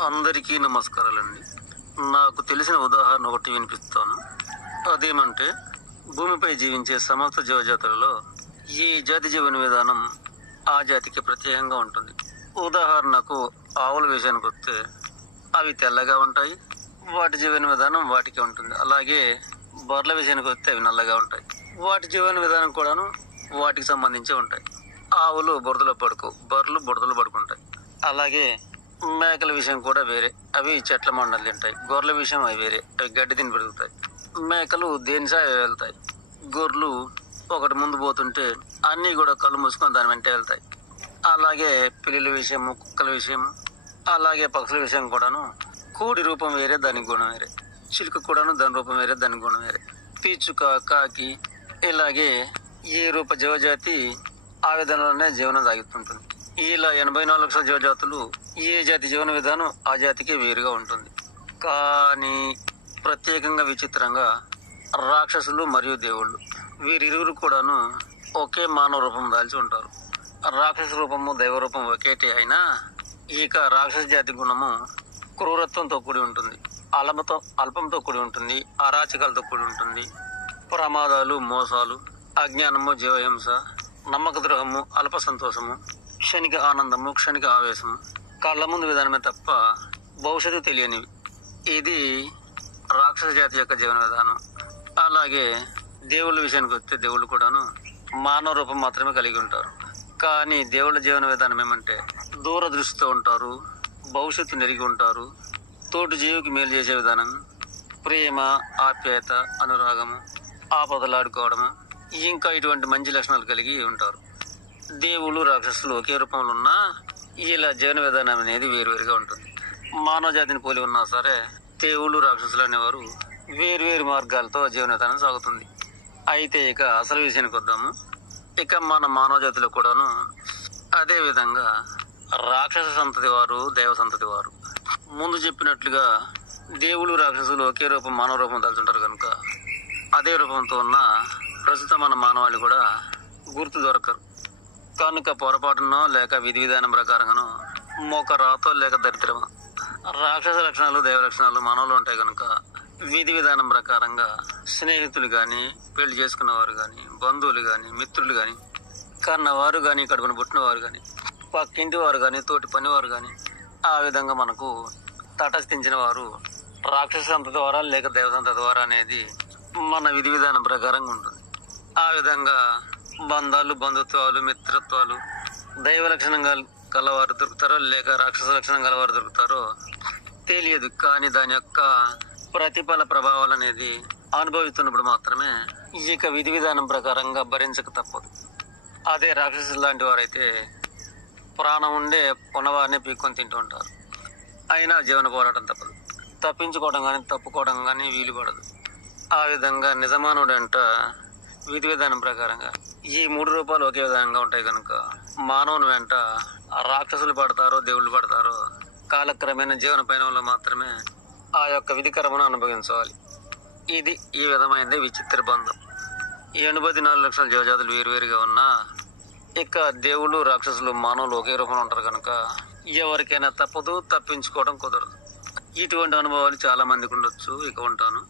అందరికీ నమస్కారాలండి. నాకు తెలిసిన ఉదాహరణ ఒకటి వినిపిస్తాను. అదేమంటే, భూమిపై జీవించే సమస్త జీవజాతులలో ఈ జాతి జీవన విధానం ఆ జాతికి ప్రత్యేకంగా ఉంటుంది. ఉదాహరణకు ఆవుల విషయానికి వస్తే అవి తెల్లగా ఉంటాయి, వాటి జీవన విధానం వాటికి ఉంటుంది. అలాగే బర్రెల విషయానికి వస్తే అవి నల్లగా ఉంటాయి, వాటి జీవన విధానం కూడాను వాటికి సంబంధించి ఉంటాయి. ఆవులు బురదలో పడుకోవు, బర్రెలు బురదలో పడుకుంటాయి. అలాగే మేకల విషయం కూడా వేరే, అవి చెట్ల మండలు తింటాయి. గొర్రెల విషయం అవి వేరే, అవి గడ్డి తిని పెరుగుతాయి. మేకలు దేని సాయ వెళ్తాయి, గొర్రెలు ఒకటి ముందు పోతుంటే అన్నీ కూడా కళ్ళు మూసుకొని దాని వెంటే వెళ్తాయి. అలాగే పిల్లుల విషయము, కుక్కల విషయము, అలాగే పక్షుల విషయం కూడాను కోడి రూపం వేరే, దాని గుణం వేరే. చిలుక కూడాను దాని రూపం వేరే, దాని గుణం వేరే. పీచుక, కాకి, ఇలాగే ఏ రూప జీవజాతి ఆ విధానంలోనే జీవనం సాగుతుంటుంది. ఇలా 84 లక్షల జీవజాతులు ఏ జాతి జీవన విధానం ఆ జాతికి వేరుగా ఉంటుంది. కానీ ప్రత్యేకంగా విచిత్రంగా రాక్షసులు మరియు దేవుళ్ళు వీరిరువురు కూడాను ఒకే మానవ రూపం దాల్చి ఉంటారు. రాక్షస రూపము దైవ రూపం ఒకేటి అయినా ఇక రాక్షస జాతి గుణము క్రూరత్వంతో కూడి ఉంటుంది, అల్పంతో కూడి ఉంటుంది, అరాచకాలతో కూడి ఉంటుంది. ప్రమాదాలు, మోసాలు, అజ్ఞానము, జీవహింస, నమ్మక ద్రోహము, అల్ప సంతోషము, క్షణిక ఆనందము, క్షణిక ఆవేశము, కళ్ళ ముందు విధానమే తప్ప భవిష్యత్తు తెలియనివి. ఇది రాక్షస జాతి యొక్క జీవన విధానం. అలాగే దేవుళ్ళ విషయానికి వస్తే దేవుళ్ళు కూడాను మానవ రూపం మాత్రమే కలిగి ఉంటారు. కానీ దేవుళ్ళ జీవన విధానం ఏమంటే దూరదృష్టితో ఉంటారు, భవిష్యత్తు నెరిగి ఉంటారు, తోటి జీవికి మేలు చేసే విధానం, ప్రేమ, ఆప్యాయత, అనురాగము, ఆపదలాడుకోవడము, ఇంకా ఇటువంటి మంచి లక్షణాలు కలిగి ఉంటారు. దేవుళ్ళు రాక్షసులు ఒకే రూపంలో ఉన్నా ఇలా జీవన విధానం అనేది వేరువేరుగా ఉంటుంది. మానవ జాతిని పోలి ఉన్నా సరే దేవుళ్ళు రాక్షసులు అనేవారు వేరువేరు మార్గాలతో జీవన విధానం సాగుతుంది. అయితే ఇక అసలు విషయానికి వద్దాము. ఇక మన మానవ జాతిలో కూడాను అదే విధంగా రాక్షస సంతతి వారు, దైవ సంతతి వారు. ముందు చెప్పినట్లుగా దేవుళ్ళు రాక్షసులు ఒకే రూపం మానవ రూపం దాల్చుంటారు కనుక అదే రూపంతో ఉన్న ప్రస్తుతం మన మానవాళి కూడా గుర్తు దొరకరు కనుక పొరపాటునో లేక విధి విధానం ప్రకారంగానో మోక రాతో లేక దరిద్రమో రాక్షస లక్షణాలు దైవ లక్షణాలు మనలో ఉంటాయి కనుక విధి విధానం ప్రకారంగా స్నేహితులు కానీ, పెళ్లి చేసుకున్నవారు కానీ, బంధువులు కానీ, మిత్రులు కానీ, కన్నవారు కానీ, కడుపున పుట్టినవారు కానీ, పక్కింటి వారు కానీ, తోటి పనివారు కానీ ఆ విధంగా మనకు తటస్థించిన వారు రాక్షస సంతతి వారా లేక దైవ సంతతి వారా అనేది మన విధి విధానం ప్రకారంగా ఉంటుంది. ఆ విధంగా బంధాలు, బంధుత్వాలు, మిత్రత్వాలు దైవ లక్షణం గలవారు దొరుకుతారో లేక రాక్షస లక్షణం గలవారు దొరుకుతారో తెలియదు. కానీ దాని యొక్క ప్రతిఫల ప్రభావాలు అనేది అనుభవిస్తున్నప్పుడు మాత్రమే ఇక విధి విధానం ప్రకారంగా భరించక తప్పదు. అదే రాక్షసులు లాంటి వారైతే ప్రాణం ఉండే ఉన్నవారిని పీక్కొని తింటూ ఉంటారు. అయినా జీవన పోరాటం తప్పదు, తప్పించుకోవడం కానీ తప్పుకోవడం కానీ వీలు పడదు. ఆ విధంగా నిజమానుడు అంట విధి విధానం ప్రకారంగా ఈ 3 రూపాలు ఒకే విధంగా ఉంటాయి కనుక మానవుని వెంట రాక్షసులు పడతారో దేవుళ్ళు పడతారో కాలక్రమేణా జీవన పయనంలో మాత్రమే ఆ యొక్క విధి కర్మను అనుభవించాలి. ఇది ఈ విధమైనది విచిత్ర బంధం. 84 లక్షల జీవజాతులు వేరువేరుగా ఉన్నా ఇక దేవుళ్ళు రాక్షసులు మానవులు ఒకే రూపంలో ఉంటారు కనుక ఎవరికైనా తప్పదు, తప్పించుకోవడం కుదరదు. ఇటువంటి అనుభవాలు చాలా మందికి ఉండొచ్చు. ఇక ఉంటాను.